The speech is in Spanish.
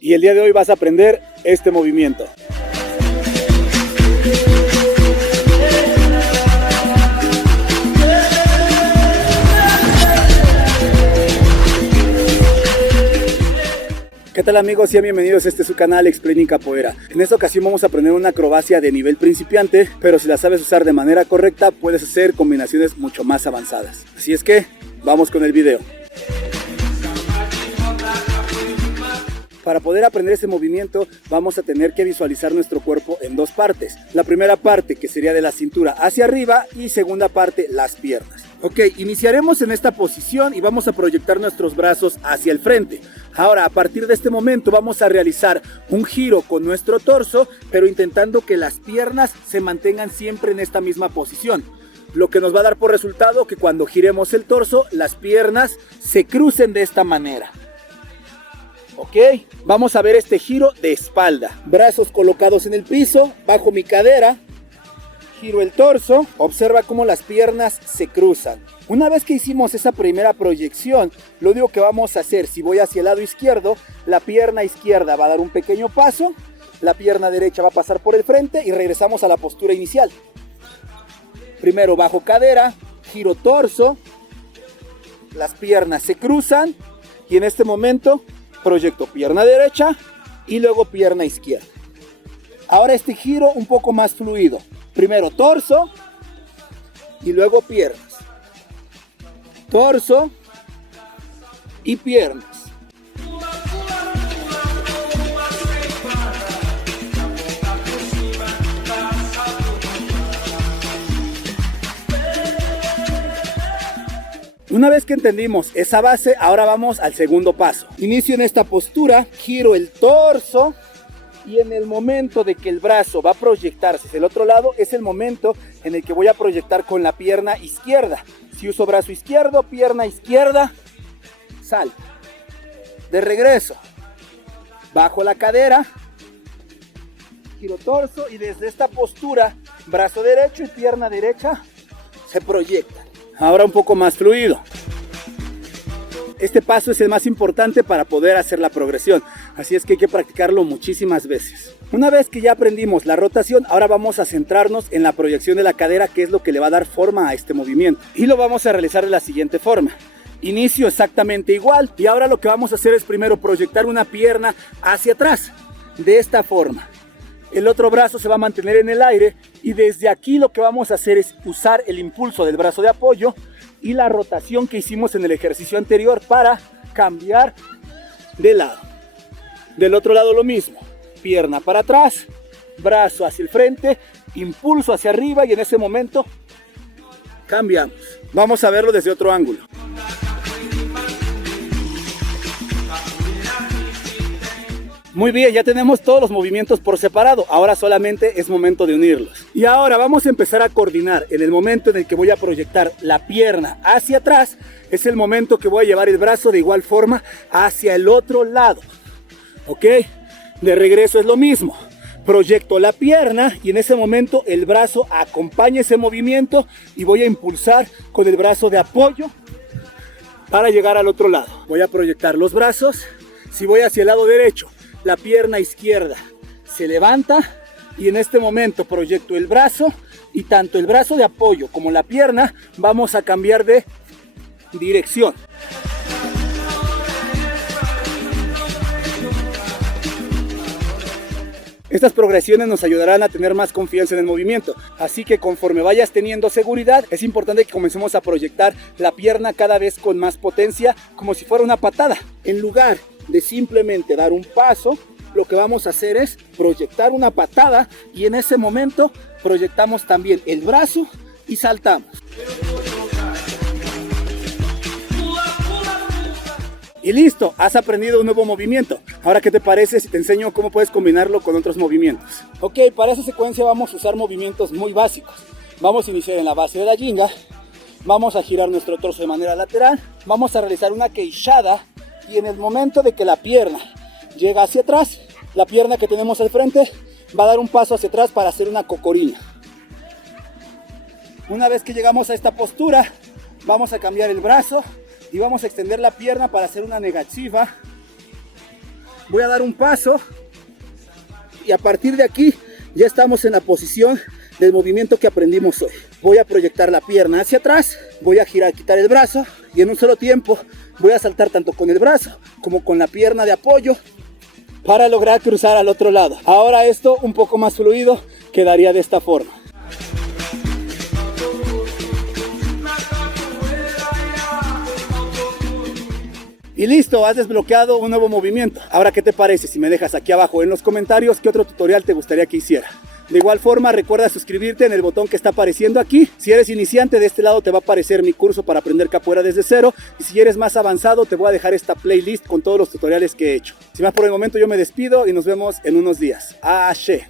y el día de hoy vas a aprender este movimiento. ¿Qué tal amigos? Sean bienvenidos a su canal Explaining Capoeira. En esta ocasión vamos a aprender una acrobacia de nivel principiante, pero si la sabes usar de manera correcta puedes hacer combinaciones mucho más avanzadas. Así es que vamos con el video. Para poder aprender este movimiento vamos a tener que visualizar nuestro cuerpo en dos partes. La primera parte que sería de la cintura hacia arriba y segunda parte las piernas. Ok, iniciaremos en esta posición y vamos a proyectar nuestros brazos hacia el frente. Ahora, a partir de este momento vamos a realizar un giro con nuestro torso, pero intentando que las piernas se mantengan siempre en esta misma posición. Lo que nos va a dar por resultado que cuando giremos el torso, las piernas se crucen de esta manera. Ok, vamos a ver este giro de espalda. Brazos colocados en el piso, bajo mi cadera. Giro el torso, observa cómo las piernas se cruzan. Una vez que hicimos esa primera proyección, lo único que vamos a hacer, si voy hacia el lado izquierdo, la pierna izquierda va a dar un pequeño paso, la pierna derecha va a pasar por el frente y regresamos a la postura inicial. Primero bajo cadera, giro torso, las piernas se cruzan y en este momento proyecto pierna derecha y luego pierna izquierda. Ahora este giro un poco más fluido. Primero torso y luego piernas. Torso y piernas. Una vez que entendimos esa base, ahora vamos al segundo paso. Inicio en esta postura, giro el torso. Y en el momento de que el brazo va a proyectarse hacia el otro lado, es el momento en el que voy a proyectar con la pierna izquierda. Si uso brazo izquierdo, pierna izquierda, salto. De regreso, bajo la cadera, giro torso y desde esta postura, brazo derecho y pierna derecha se proyectan. Ahora un poco más fluido. Este paso es el más importante para poder hacer la progresión, así es que hay que practicarlo muchísimas veces. Una vez que ya aprendimos la rotación, ahora vamos a centrarnos en la proyección de la cadera, que es lo que le va a dar forma a este movimiento. Y lo vamos a realizar de la siguiente forma. Inicio exactamente igual y ahora lo que vamos a hacer es primero proyectar una pierna hacia atrás, de esta forma. El otro brazo se va a mantener en el aire y desde aquí lo que vamos a hacer es usar el impulso del brazo de apoyo y la rotación que hicimos en el ejercicio anterior para cambiar de lado. Del otro lado lo mismo, pierna para atrás, brazo hacia el frente, impulso hacia arriba y en ese momento cambiamos. Vamos a verlo desde otro ángulo. Muy bien, ya tenemos todos los movimientos por separado, ahora solamente es momento de unirlos. Y ahora vamos a empezar a coordinar. En el momento en el que voy a proyectar la pierna hacia atrás, es el momento que voy a llevar el brazo de igual forma hacia el otro lado. ¿Ok? De regreso es lo mismo. Proyecto la pierna y en ese momento el brazo acompaña ese movimiento y voy a impulsar con el brazo de apoyo para llegar al otro lado. Voy a proyectar los brazos. Si voy hacia el lado derecho, la pierna izquierda se levanta y en este momento proyecto el brazo y tanto el brazo de apoyo como la pierna vamos a cambiar de dirección. Estas progresiones nos ayudarán a tener más confianza en el movimiento, así que conforme vayas teniendo seguridad, es importante que comencemos a proyectar la pierna cada vez con más potencia, como si fuera una patada. En lugar de simplemente dar un paso, lo que vamos a hacer es proyectar una patada y en ese momento proyectamos también el brazo y saltamos. Y listo, has aprendido un nuevo movimiento. Ahora, ¿qué te parece si te enseño cómo puedes combinarlo con otros movimientos? Ok, para esa secuencia vamos a usar movimientos muy básicos. Vamos a iniciar en la base de la ginga. Vamos a girar nuestro torso de manera lateral. Vamos a realizar una queixada. Y en el momento de que la pierna llega hacia atrás, la pierna que tenemos al frente va a dar un paso hacia atrás para hacer una cocorina. Una vez que llegamos a esta postura, vamos a cambiar el brazo y vamos a extender la pierna para hacer una negativa voy a dar un paso y a partir de aquí ya estamos en la posición del movimiento que aprendimos hoy. Voy a proyectar la pierna hacia atrás, voy a girar, quitar el brazo y en un solo tiempo voy a saltar tanto con el brazo como con la pierna de apoyo para lograr cruzar al otro lado. Ahora esto un poco más fluido quedaría de esta forma. Y listo, has desbloqueado un nuevo movimiento. Ahora, ¿qué te parece si me dejas aquí abajo en los comentarios qué otro tutorial te gustaría que hiciera? De igual forma, recuerda suscribirte en el botón que está apareciendo aquí. Si eres iniciante, de este lado te va a aparecer mi curso para aprender capoeira desde cero. Y si eres más avanzado, te voy a dejar esta playlist con todos los tutoriales que he hecho. Sin más por el momento, yo me despido y nos vemos en unos días. Ashe.